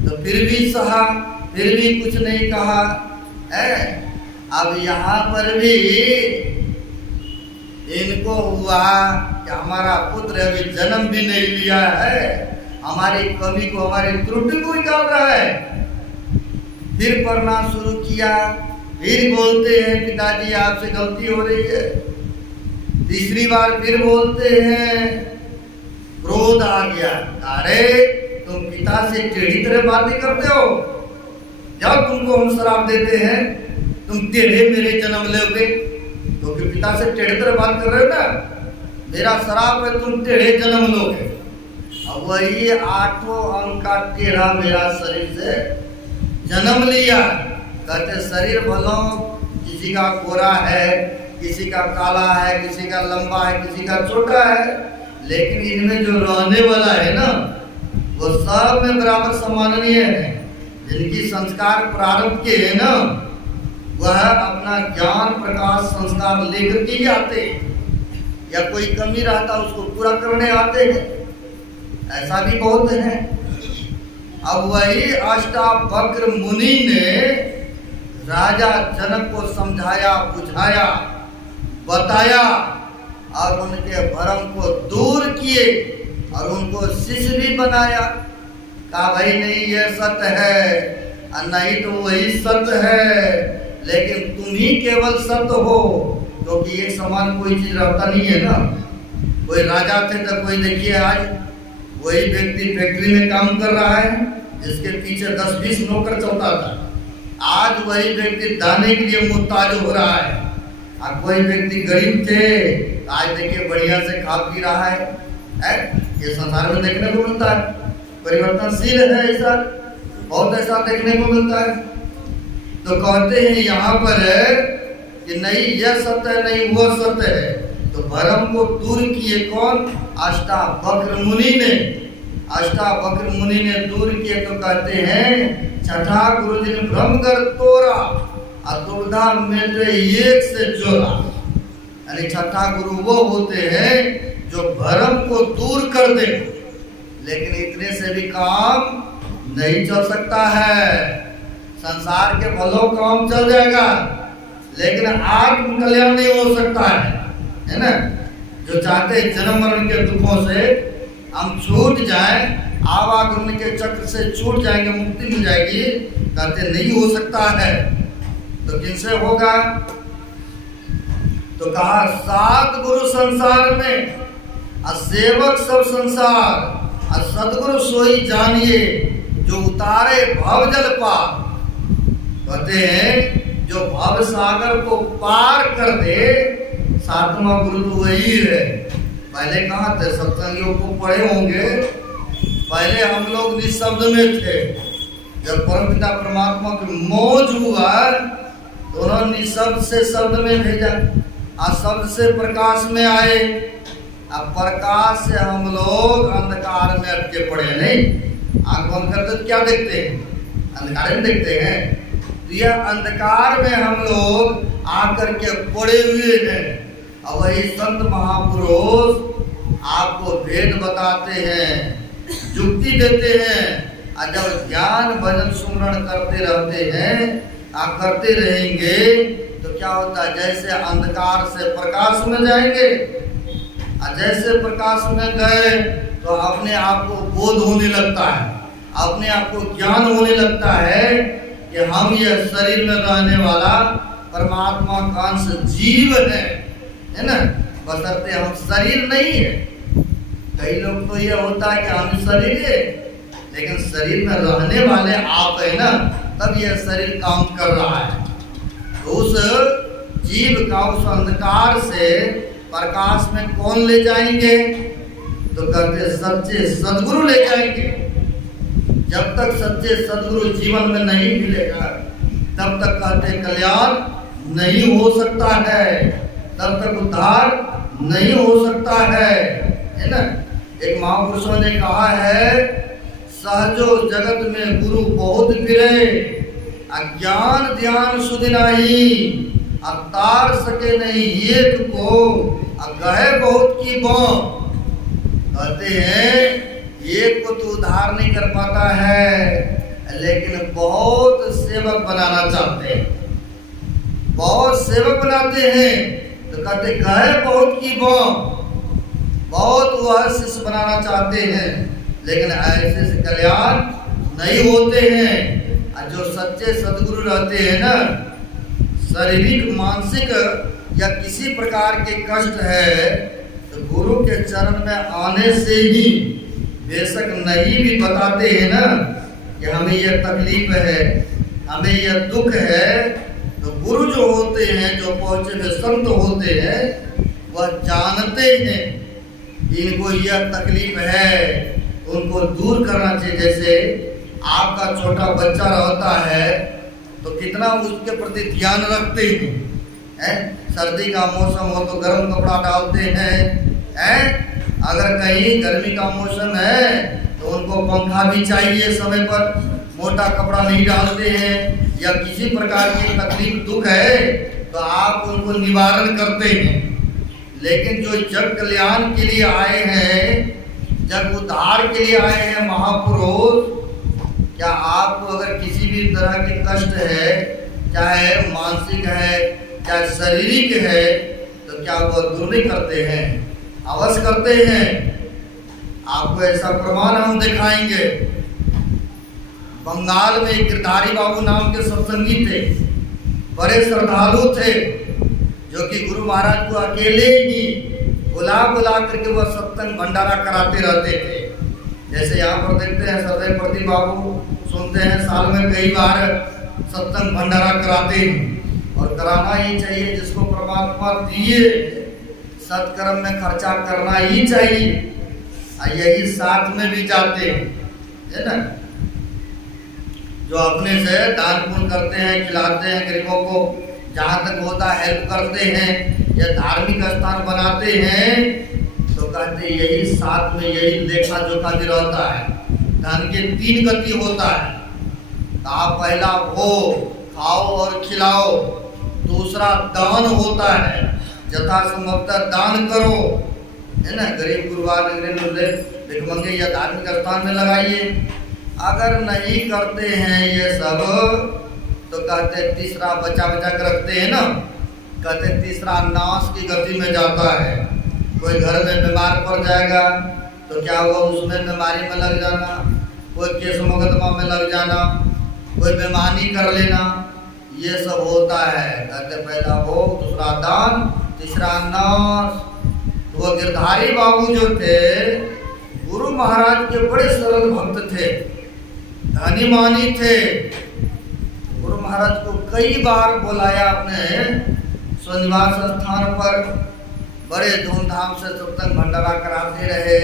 तो फिर भी सहा, फिर भी कुछ नहीं कहा है। अब यहाँ पर भी इनको हुआ कि हमारा पुत्र अभी जन्म भी नहीं लिया है, हमारी कमी को, हमारी त्रुटि को निकाल रहा है। फिर पढ़ना शुरू किया, फिर बोलते हैं पिताजी आपसे गलती हो रही है। तीसरी बार फिर बोलते हैं, क्रोध आ गया, अरे तुम पिता से टेढ़ी तरह बातें करते हो, जब तुमको हम श्राप देते हैं तुम टेढ़े मेरे जन्म लोगे, क्योंकि पिता से टेढ़े तरह बात कर रहे हो ना, मेरा श्राप है तुम टेढ़े जन्म लोगे। अब वही 8 अंक का टेढ़ा मेरा शरीर से जन्म लिया। कहते शरीर भलो किसी का गोरा है, किसी का काला है, किसी का लंबा है, किसी का छोटा है, लेकिन इनमें जो रहने वाला है ना, वो सब में बराबर सम्माननीय है। जिनकी संस्कार प्रारब्ध के है ना, वह अपना ज्ञान प्रकाश संस्कार लेकर के ही आते, या कोई कमी रहता उसको पूरा करने आते हैं, ऐसा भी बहुत है। अब वही अष्टावक्र मुनि ने राजा जनक को समझाया, बुझाया, बताया, और उनके भ्रम को दूर किए, और उनको शिष्य भी बनाया। कहा भाई नहीं ये सत्य है, और नहीं तो वही सत्य है, लेकिन तुम ही केवल सत्य हो, क्योंकि एक समान कोई चीज रहता नहीं है ना। कोई राजा थे तो कोई देखिए आज वही व्यक्ति फैक्ट्री में काम कर रहा है, जिसके पीछे 10-20 नौकर चलता था, आज वही व्यक्ति दाने के लिए मुहताज हो रहा है। और कोई व्यक्ति गरीब थे, आज देखिए बढ़िया से खा पी रहा है। ये संसार में देखने को मिलता है, परिवर्तनशील है, ऐसा बहुत ऐसा देखने को मिलता है। तो कहते हैं यहाँ पर कि नहीं यह सत्य है, नहीं वो सत्य है। तो भ्रम को दूर किए कौन? अष्टावक्र मुनि ने। अष्टावक्र मुनि ने दूर किए तो कहते हैं छठा गुरु जी ने भ्रम कर तोड़ा, दुविधा में एक से जोड़ा। यानी छठा गुरु वो होते हैं जो भ्रम को दूर कर दे, लेकिन इतने से भी काम नहीं चल सकता है। संसार के भलों काम चल जाएगा, लेकिन आत्म कल्याण नहीं हो सकता है ना। जो चाहते हैं जन्म मरण के दुखों से हम छूट जाएं, आवागमन के चक्र से छूट जाएंगे, मुक्ति मिल जाएगी, कहते नहीं हो सकता है। तो किनसे होगा? तो कहा 7 गुरु संसार में, सेवक सब संसार, सदगुरु सोई जानिए जो उतारे भव जल पार। कहते हैं जो भव सागर को पार कर दे, 7वां गुरु तो वही है। पहले कहाँ थे? सत्संगियों को पढ़े होंगे, पहले हम लोग निशब्द में थे। जब परमपिता परमात्मा की मौज हुआ तो उन्होंने निशब्द से शब्द में भेजा, और शब्द से प्रकाश में आए। अब प्रकाश से हम लोग अंधकार में अटके पड़े। नहीं, आंख बंद करते तो क्या देखते हैं? अंधकार में देखते हैं। तो यह अंधकार में हम लोग आकर के पड़े हुए हैं। और वही संत महापुरुष आपको भेद बताते हैं, युक्ति देते हैं। और जब ज्ञान भजन सुमरण करते रहते हैं, आप करते रहेंगे तो क्या होता है, जैसे अंधकार से प्रकाश में जाएंगे, और जैसे प्रकाश में गए तो अपने आप को बोध होने लगता है, अपने आप को ज्ञान होने लगता है कि हम ये शरीर में रहने वाला परमात्मा का अंश जीव है ना, बशर्ते हम शरीर नहीं है। कई लोग तो ये होता है कि हम शरीर है, लेकिन शरीर में रहने वाले आप है ना, तब यह शरीर काम कर रहा है। तो उस जीव का उस अंधकार से प्रकाश में कौन ले जाएंगे, तो कहते सच्चे सदगुरु ले जाएंगे। जब तक सच्चे सदगुरु जीवन में नहीं मिलेगा, तब तक कहते कल्याण नहीं हो सकता है, तब तक उद्धार नहीं हो सकता है ना। एक महापुरुषों ने कहा है, सहजो जगत में गुरु बहुत फिरे, अज्ञान ध्यान सुध नाही, अवतार सके नहीं एक को, गहे बहुत की बो। कहते हैं एक को तो उद्धार नहीं कर पाता है, लेकिन बहुत सेवक बनाना चाहते हैं, बहुत सेवक बनाते हैं। तो कहते गहे बहुत की बो, बहुत वह शिष्य बनाना चाहते हैं, लेकिन ऐसे से कल्याण नहीं होते हैं। और जो सच्चे सदगुरु रहते हैं ना, शारीरिक मानसिक या किसी प्रकार के कष्ट है तो गुरु के चरण में आने से ही, बेशक नहीं भी बताते हैं ना कि हमें यह तकलीफ है, हमें यह दुख है, तो गुरु जो होते हैं, जो पहुंचे हुए संत होते हैं, वह जानते हैं इनको यह तकलीफ है, उनको दूर करना चाहिए। जैसे आपका छोटा बच्चा रहता है तो कितना उसके प्रति ध्यान रखते हैं, सर्दी का मौसम हो तो गर्म कपड़ा डालते हैं, अगर कहीं गर्मी का मौसम है तो उनको पंखा भी चाहिए समय पर, मोटा कपड़ा नहीं डालते हैं। या किसी प्रकार की तकलीफ दुख है तो आप उनको निवारण करते हैं। लेकिन जो जग कल्याण के लिए आए हैं, जब उद्धार के लिए आए हैं महापुरुष, क्या आपको अगर किसी भी तरह के कष्ट है, चाहे मानसिक है चाहे शारीरिक है, तो क्या वो दूर नहीं करते हैं? अवश्य करते हैं। आपको ऐसा प्रमाण हम दिखाएंगे। बंगाल में एक गिरधारी बाबू नाम के सत्संगी थे, बड़े श्रद्धालु थे, जो कि गुरु महाराज को अकेले ही बुला करके वह सत्संग भंडारा कराते रहते थे। जैसे यहाँ पर देखते हैं सदैव प्रदीप बाबू, सुनते हैं साल में कई बार सत्संग भंडारा कराते हैं, और कराना ही चाहिए। जिसको परमात्मा दिए सत्कर्म में खर्चा करना ही चाहिए, और यही साथ में भी जाते हैं, है ना। जो अपने से दान पुण्य करते हैं, खिलाते हैं गरीबों को, जहाँ तक होता है हेल्प करते हैं, या धार्मिक स्थान बनाते हैं, तो कहते यही साथ में यही लेखा जोखा भी रहता है। धन के 3 गति होता है। आप पहला भोग खाओ और खिलाओ, दूसरा दान होता है, यथासंभवतः दान करो, है ना। गरीब गुरुवार भिखमंगे या धार्मिक स्थान में लगाइए। अगर नहीं करते हैं ये सब, तो कहते तीसरा बचा कर रखते हैं ना, कहते तीसरा नाश की गति में जाता है। कोई घर में बीमार पड़ जाएगा तो क्या हुआ, उसमें बीमारी में लग जाना, कोई केस मुकदमा में लग जाना, कोई बेईमानी कर लेना, ये सब होता है। कहते पहला भोग, दूसरा दान, तीसरा नाश। तो वो गिरधारी बाबू जो थे, गुरु महाराज के बड़े सरल भक्त थे, धनी मानी थे। गुरु महाराज को कई बार बुलाया अपने स्वनिवास स्थान पर, बड़े धूमधाम से सत्संग भंडारा कराते रहे।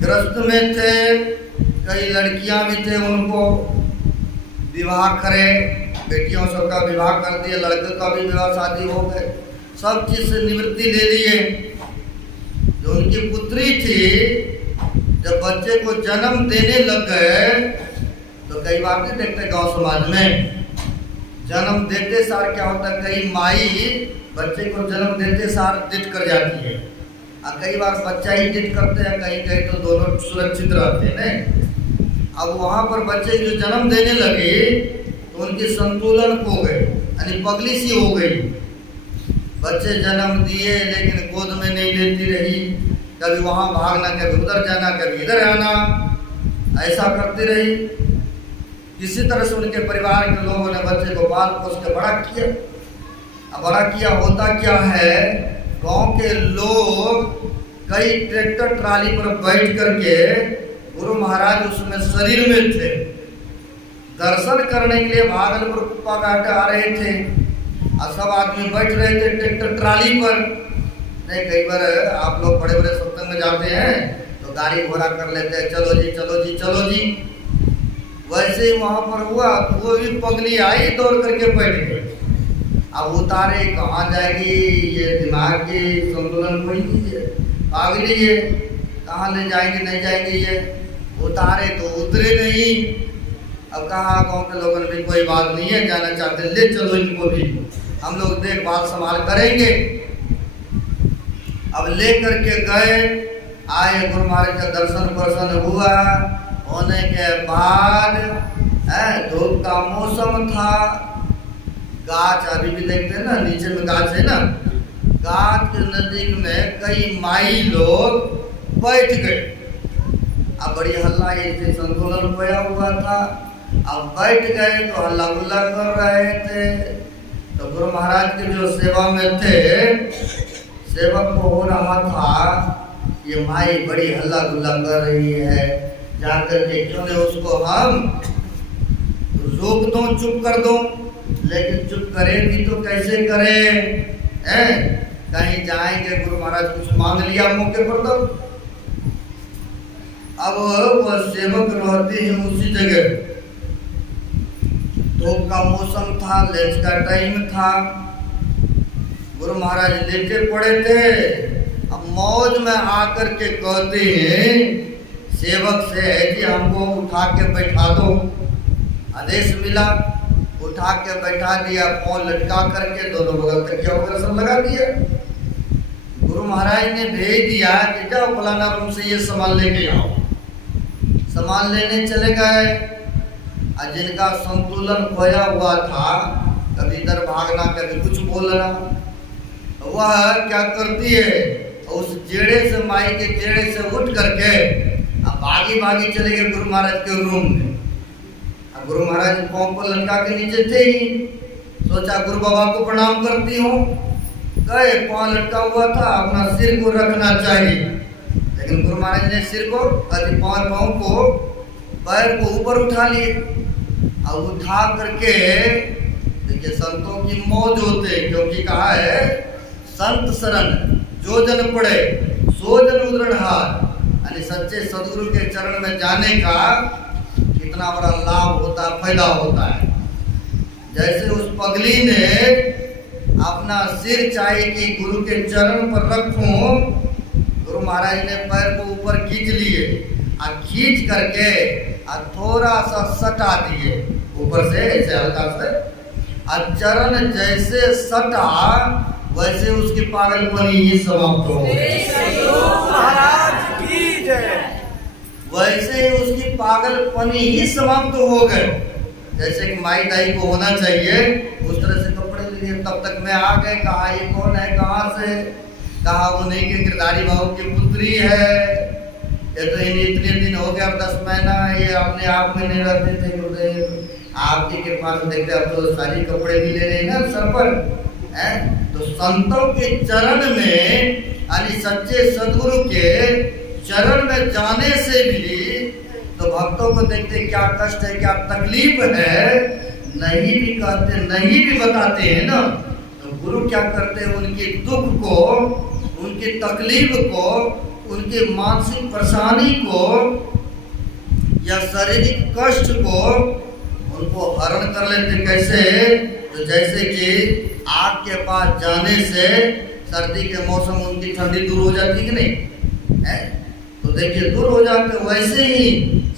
ग्रस्त में थे, कई लड़कियां भी थे, उनको विवाह करे, बेटियों सबका विवाह कर दिए, लड़के का भी विवाह शादी हो गए, सब चीज से निवृत्ति ले लिए। जो उनकी पुत्री थी, जब बच्चे को जन्म देने लग गए, तो कई बार नहीं देखते गांव समाज में, जन्म देते सार क्या होता है, कई माई बच्चे को जन्म देते सार दिट कर जाती है, कई बार बच्चा ही जिद करते हैं, कहीं कहीं तो दोनों सुरक्षित रहते हैं। अब वहां पर बच्चे जो जन्म देने लगे तो उनकी संतुलन खो गए, यानी पगली सी हो गई। बच्चे जन्म दिए लेकिन गोद में नहीं लेती रही, कभी वहां भागना, कभी उधर जाना, कभी इधर आना, ऐसा करती रही। किसी तरह से उनके परिवार के लोगों ने बच्चे को पाल पोस के बड़ा किया। अब बड़ा किया होता क्या है, गांव के लोग कई ट्रैक्टर ट्राली पर बैठ करके, गुरु महाराज उसमें शरीर में थे, दर्शन करने के लिए भागलपुर कुप्पा घाट आ रहे थे और सब आदमी बैठ रहे थे ट्रैक्टर ट्राली पर। नहीं, कई बार आप लोग बड़े बड़े सत्संग में जाते हैं तो गाड़ी घोड़ा कर लेते हैं, चलो जी चलो जी चलो जी। वैसे ही वहां पर हुआ तो वो भी पगली आई, दौड़ करके बैठ गई। अब उतारे कहाँ जाएगी, ये दिमाग की संतुलन कोई नहीं है, पागली है, कहाँ ले जाएंगे नहीं जाएंगे ये। उतारे तो उतरे नहीं। अब कहा गाँव के लोगों ने भी कोई बात नहीं है, जाना चाहते ले चलो इनको भी, हम लोग देखभाल संभाल करेंगे। अब ले करके गए, आए, गुरु महाराज का दर्शन वर्शन हुआ। होने के बाद धूप का मौसम था, गाछ अभी भी देखते हैं ना, नीचे में गाछ है ना, गाछ के नजदीक में कई माई लोग बैठ गए। अब बड़ी हल्ला, ये संतुलन खोया हुआ था। अब बैठ गए तो हल्ला गुल्ला कर रहे थे। तो गुरु महाराज के जो सेवा में थे, सेवक को हो रहा था ये माई बड़ी हल्ला गुल्ला कर रही है, जाकर के क्यों ने उसको हम रोक दो, चुप कर दो। लेकिन चुप करेगी तो कैसे करे, कहीं जाएंगे, गुरु महाराज कुछ मांग लिया मौके पर तो। अब वह सेवक रहते हैं उसी जगह, धूप का मौसम था, लंच का टाइम था, गुरु महाराज लेटे पड़े थे। अब मौज में आकर के कहते हैं सेवक से, है जी हमको उठा के बैठा दो। आदेश मिला, उठा के बैठा दिया, पाँव लटका करके दोनों बगल तकिया वगैरह सब लगा दिया। गुरु महाराज ने भेज दिया कि जाओ फलाना रूम से ये सामान लेके आओ। सामान लेने चले गए, और जिनका संतुलन खोया हुआ था, कभी इधर भागना, कभी कुछ बोलना, वह क्या करती है, उस जेड़े से, माई के जेड़े से उठ करके अब भागी भागी चले गए गुरु महाराज के रूम में। अब गुरु महाराज पाँव को लटका के नीचे थे ही, सोचा गुरु बाबा को प्रणाम करती हूँ। गए, पाँव लटका हुआ था, अपना सिर को रखना चाहिए, लेकिन गुरु महाराज ने सिर को, पाँव को, पैर को ऊपर उठा लिए। अब उठा करके देखिए, संतों की मौज होते, क्योंकि कहा है संत शरण जो जन पड़े सो जन उदृढ़। यानी सच्चे सदगुरु के चरण में जाने का कितना बड़ा लाभ होता है, फायदा होता है। जैसे उस पगली ने अपना सिर चाहे कि गुरु के चरण पर रखूं, गुरु महाराज ने पैर को ऊपर खींच लिए, और खींच करके थोड़ा सा सटा दिए ऊपर से, ऐसे हल्का से। और चरण जैसे सटा वैसे उसकी पागलपनी ही समाप्त हो गई। वैसे ही उसकी पागलपनी ही समाप्त हो गए। जैसे कि माई दाई को होना चाहिए, उस तरह से कपड़े लिए। तब तक मैं आ गए, कहा ये कौन है, कहाँ से, कहा वो नहीं के गिरधारी बाबू की पुत्री है, ये तो इन्हें इतने दिन हो गया, 10 महीना, ये अपने आप में नहीं रहते थे गुरुदेव, आपकी कृपा से देखते अब तो सारी कपड़े भी ले रहे ना सर पर। तो संतों के चरण में, यानी सच्चे सदगुरु के चरण में जाने से भी तो भक्तों को देखते क्या कष्ट है, क्या तकलीफ है, नहीं भी कहते, नहीं भी बताते हैं ना। तो गुरु क्या करते हैं, उनके दुख को, उनकी तकलीफ को, उनकी मानसिक परेशानी को या शारीरिक कष्ट को उनको हरण कर लेते। कैसे, तो जैसे कि आग के पास जाने से सर्दी के मौसम उनकी ठंडी दूर हो जाती कि नहीं है, तो देखिए दूर हो जाते। वैसे ही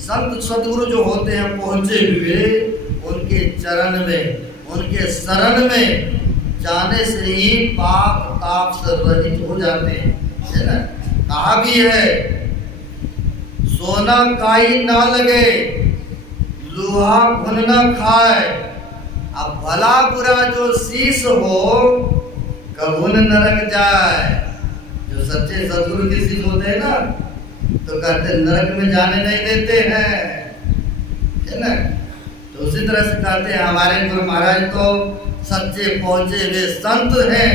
संत सदगुरु जो होते हैं पहुंचे हुए, उनके चरण में, उनके शरण में जाने से ही पाप ताप से रहित हो जाते हैं। है ना। कहा भी है सोना काई ना लगे, लोहा घुन न खाए। अब भला बुरा जो शीश हो, कबून नरक जाए। जो सच्चे सदगुरु के शीश होते हैं ना, तो कहते नरक में जाने नहीं देते हैं, है ना। तो उसी तरह से कहते हैं हमारे गुरु महाराज तो सच्चे पहुंचे वे संत हैं,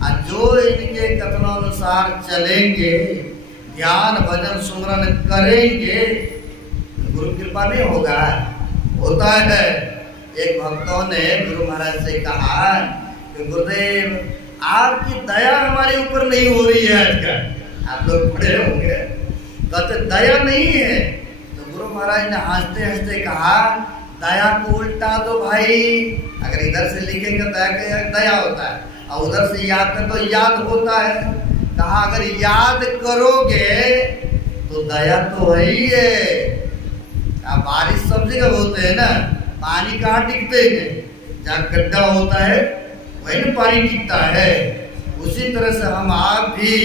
और जो इनके कथनानुसार चलेंगे, ध्यान भजन सुमरन करेंगे, गुरु कृपा नहीं होगा। होता है। एक भक्तों ने गुरु महाराज से कहा कि गुरुदेव आपकी दया हमारे ऊपर नहीं हो रही है आजकल। आप लोग पढ़े होंगे, कहते दया नहीं है। तो गुरु महाराज ने हंसते हंसते कहा दया को उल्टा दो भाई। अगर इधर से लिखेंगे दया होता है, और उधर से याद कर तो याद होता है। कहा अगर याद करोगे तो दया तो है ही है। अब बारिश सब जगह होते हैं ना, पानी कहाँ टिकते हैं, जहाँ गड्ढा होता है वही ना पानी टिकता है। उसी तरह से हम आप भी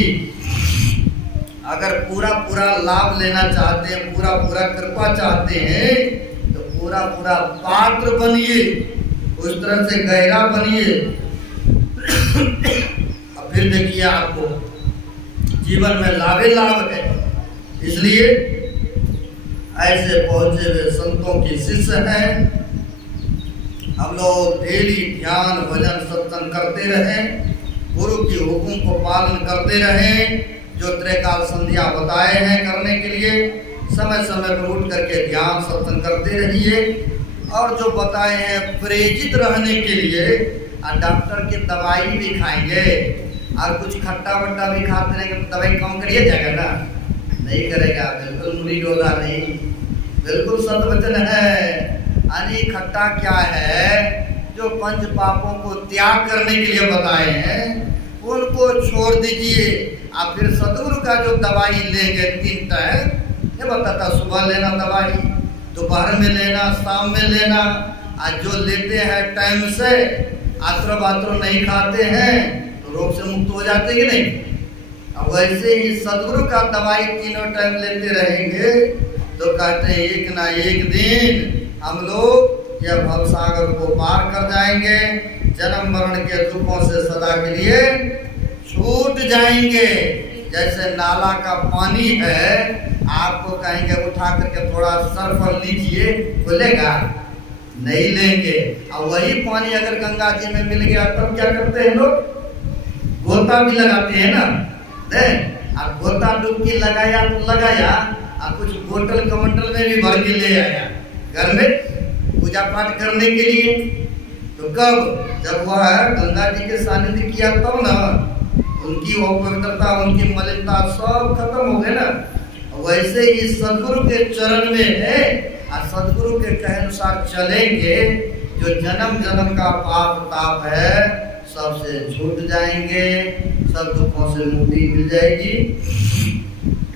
अगर पूरा पूरा लाभ लेना चाहते हैं, पूरा पूरा कृपा चाहते हैं, तो पूरा पूरा पात्र बनिए, उस तरह से गहरा बनिए। अब फिर देखिए आपको जीवन में लाभे लाभ है। इसलिए ऐसे पहुंचे हुए संतों की शिष्य हैं। हम लोग डेली ध्यान भजन सत्संग करते रहें, गुरु की हुक्म को पालन करते रहें। जो त्रैकाल संध्या बताए हैं करने के लिए, समय समय पर उठ करके ध्यान सत्संग करते रहिए। और जो बताए हैं प्रेरित रहने के लिए, डॉक्टर की दवाई भी खाएंगे और कुछ खट्टा वट्टा भी खाते रहेंगे तो दवाई कम करिए जाएगा ना, नहीं करेगा। बिल्कुल मुड़ी डोला नहीं, बिल्कुल सत वचन है। यानी खट्टा क्या है, जो पंच पापों को त्याग करने के लिए बताए हैं उनको छोड़ दीजिए। आप फिर सदगुरु का जो दवाई लेंगे 3 टाइम, ये बताता सुबह लेना दवाई, दोपहर में लेना, शाम में लेना। आज जो लेते हैं टाइम से, आत्र बात्र नहीं खाते हैं, तो रोग से मुक्त हो जाते कि नहीं। अब वैसे ही सदगुरु का दवाई 3 टाइम लेते रहेंगे तो कहते हैं एक ना एक दिन हम लोग यह भवसागर को पार कर जाएंगे, जन्म मरण के दुखों से सदा के लिए छूट जाएंगे। जैसे नाला का पानी है, आपको कहेंगे उठा करके थोड़ा सर पर लीजिए, खुलेगा नहीं लेंगे। और वही पानी अगर गंगा जी में मिल गया तब क्या करते हैं लोग, गोता भी लगाते हैं ना। अब गोता डुबकी लगाया तो लगाया, और कुछ बोतल कमंडल में भी भर के ले आया घर में पूजा पाठ करने के लिए। तो कब, जब वह गंगा जी के सानिध्य किया तब ना, उनकी पवित्रता, उनकी मलिनता सब खत्म हो गए ना। वैसे ही सदगुरु के चरण में है, और सदगुरु के कहे अनुसार चलेंगे, जो जन्म जन्म का पाप ताप है सबसे छूट जाएंगे, सब दुखों से मुक्ति मिल जाएगी।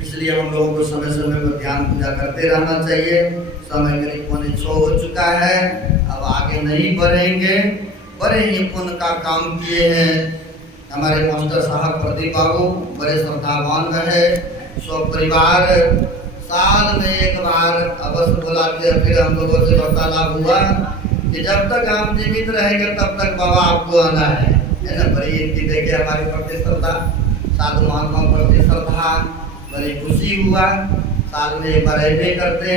इसलिए हम लोगों को समय समय पर ध्यान पूजा करते रहना चाहिए। समय करीब 6:45 हो चुका है, अब आगे नहीं बढ़ेंगे। बड़े ही पुण्य का काम किए हैं हमारे मास्टर साहब प्रदीप बाबू, बड़े श्रद्धावान है। सब परिवार साल में एक बार अवश्य बुलाते हैं। फिर हम लोगों से वार्तालाप हुआ कि जब तक हम जीवित रहेंगे तब तक बाबा आपको आना है ना। बड़ी इनकी देखिए हमारी प्रति श्रद्धा, साधु महात्मा प्रति श्रद्धा, बड़ी खुशी हुआ। साल में एक बार ऐसे करते हैं।